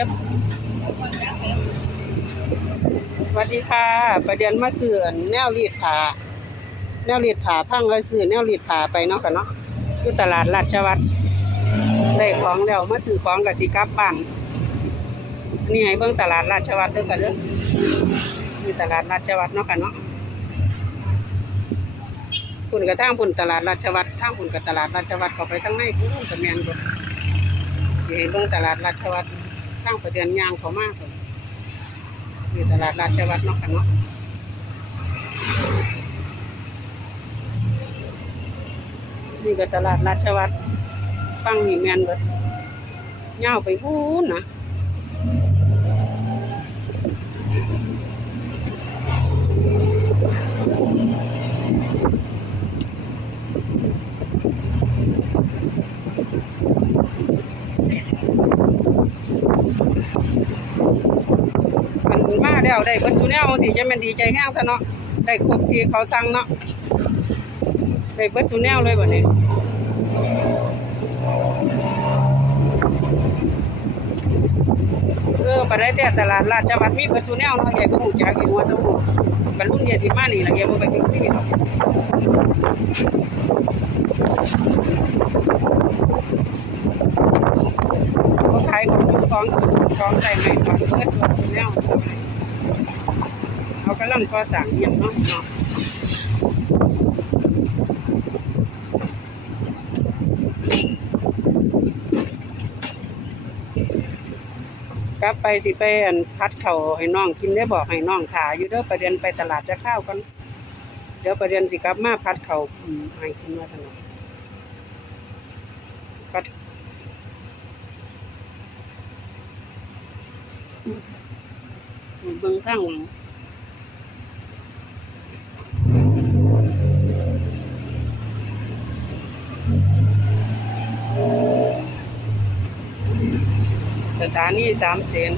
ยับสวัสดีค่ะ ประเด็นมาซื้อนแนวรีดผาแนวรีดผาพังเลยซื้อแนวรีดผาไปเนาะกันเนาะอยู่ตลาดราชวัตรได้ของแล้วมาซื้อของกับสิกับบ้านนี่ให้เบิ่งตลาดราชวัตรเด้อกันเด้อนี่ตลาดราชวัตรเนาะกันเนาะปุ่นกับทางปุ่นตลาดราชวัตรทางปุ่นกับตลาดราชวัตรเข้าไปทางในพุ่นกับแมนบ่สิให้เบิ่งตลาดราชวัตร ทางประเด็นยางเขามากเลยนี่ตลาดราชวัตรเนาะกันเนาะนี่ก็ตลาดราชวัตรฟังนี่แมนเบิดยาวไปพูนนะมันมา แล้วได้เบิดซุแนวที่จะแม่นดีใจแห้งซะเนาะได้ครบที่เขาสั่งเนาะได้เบิดซุแนวเลยบ่เนี่ยเออไปได้แต่ตลาดราชวัตรมีเปิดซูแนวเนาะใหญ่บ่ฮู้จักเองว่าต้องรู้บรรลุนเดียสิมานี่ล่ะใหญ่บ่ไปถึงที่หรอกบ่ขายของอยู่ของของใส่ไม้ของเปิดสวนซูแนว กำลังก่อสร้างเฮียนเนาะเนาะกลับไปสิไปอันพัดเข่าให้น้องกินได้บอกให้น้องถ่าอยู่เด้อประเด็นไปตลาดจะข้าวกันเดี๋ยวประเด็นสิกลับมาพัดเข่าให้กินว่าถนนพัดเบิ่งข้างหลัง สถานีสามเสน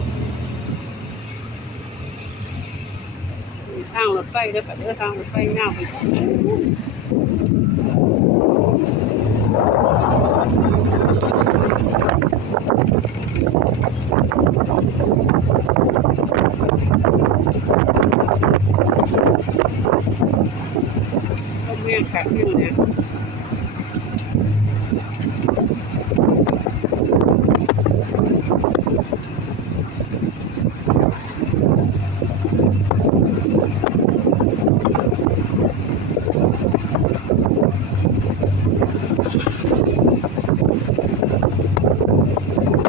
ทางรถไฟเด้อค่ะเด้อทางรถไฟยาวไปนู่นต้มแม่งขัดอยู่เนี่ย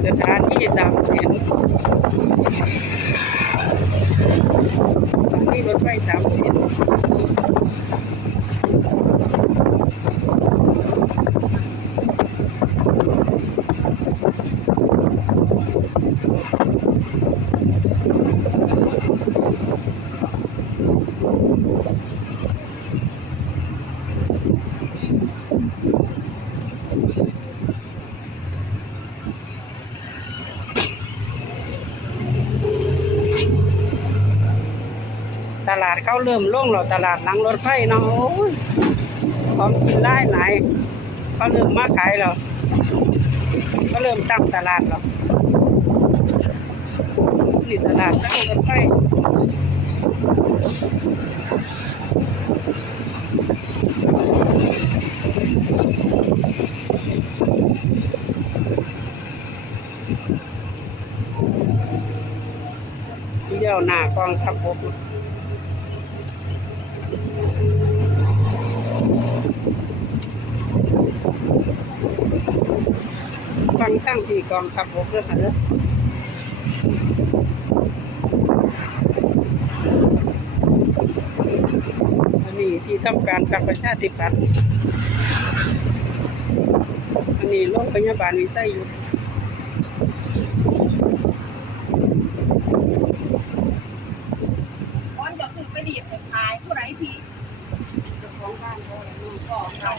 สถานีสามเสียนนี่รถไฟสามเสียน ตลาดเขาเริ่มล่งแล้วตลาดหลังรถไฟเนาะโอ้ยของกินไล่ไหนเขาเริ่มมาขายแล้วก็เริ่มตั้งตลาดแล้วนี่ตลาดตั้งรถไฟ เดี่ยวหน้ากองทัพบกฟังตั้งที่กองทัพบกเด้อค่ะเด้ออันนี้ ที่ทำการพรรคประชาธิปัตย์อันนี้โรงพยาบาลวิสัยอยู่ก้อนจะซื้อไปดีดไปขายผู้ไรพี่ของบ้านเขาอะไรนู่นบอกเรา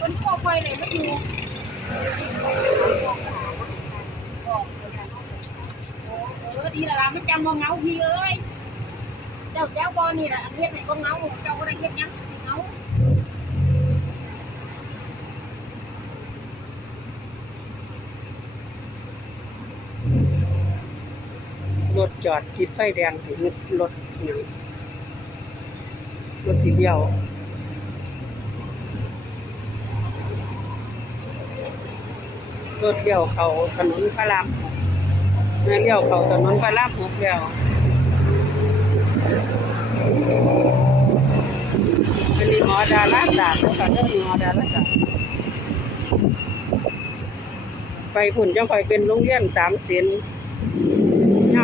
คนพวไฟเลยไม่อยู่บอกโอ้เออดีละละไม่จำว่าเงาพี่เอ้ยเจ้าเจ้าบอนี่แหละเฮ็ดไหนก็เงาเจ้าอะไรเฮ็ดยังเงา รถ จอดติดไฟแดงถึงรถหยังรถสีเดียวรถเลี้ยวเขาถนนพระรามแม่เลี้ยวเขาถนนพระรามหกแล้วอันนี้หอดาราศาสตร์ก็เรื่องนี้หอดาราศาสตร์ไปผุ่นจังคอยเป็นโรงเรียนสามเสียน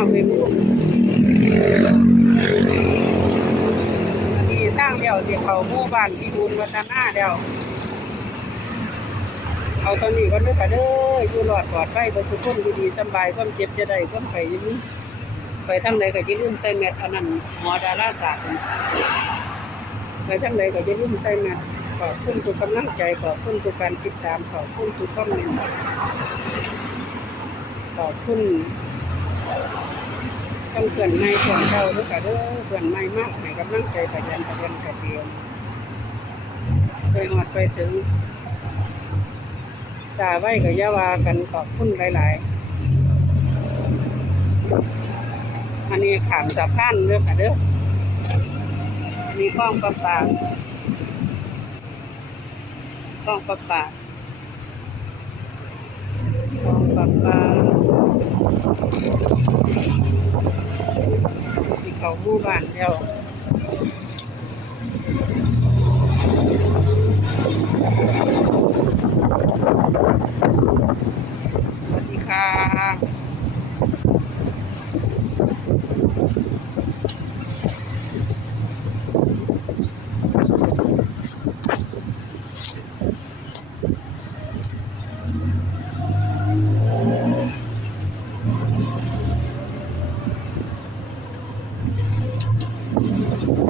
เงาไปบุ่นอันนี้สร้างเดียวเสิเขาหมู่บ้านพิบูลวัฒนาเดียวเอาตอนนี้ก็เด้อค่ะเด้ออยู่รอดปลอดภัยบ่สุขคนอยู่ดีสบายความเจ็บจะได้ความไข้อยู่นี่ไปทางใดก็อย่าลืมใส่แมสอันนั้นหมอดาราศาสตร์ไปทางใดก็อย่าลืมใส่แมสขอบคุณทุกกำลังใจขอบคุณทุกการติดตามขอบคุณทุกคอมเมนต์ขอบคุณ ต้องเกินในเกินเก่าด้อค่ะเด้อเกินใหม่มากให้กำลังใจประยันประยันกระเทียมไปหอดไปถึง สาไว้กับยาวากันขอบคุณหลาย ๆ อันนี้ขามสะพานเด้อค่ะเด้ออันนี้ข้องประปาข้องประปาข้องประปา ที่เขาหมู่บ้านแล้ว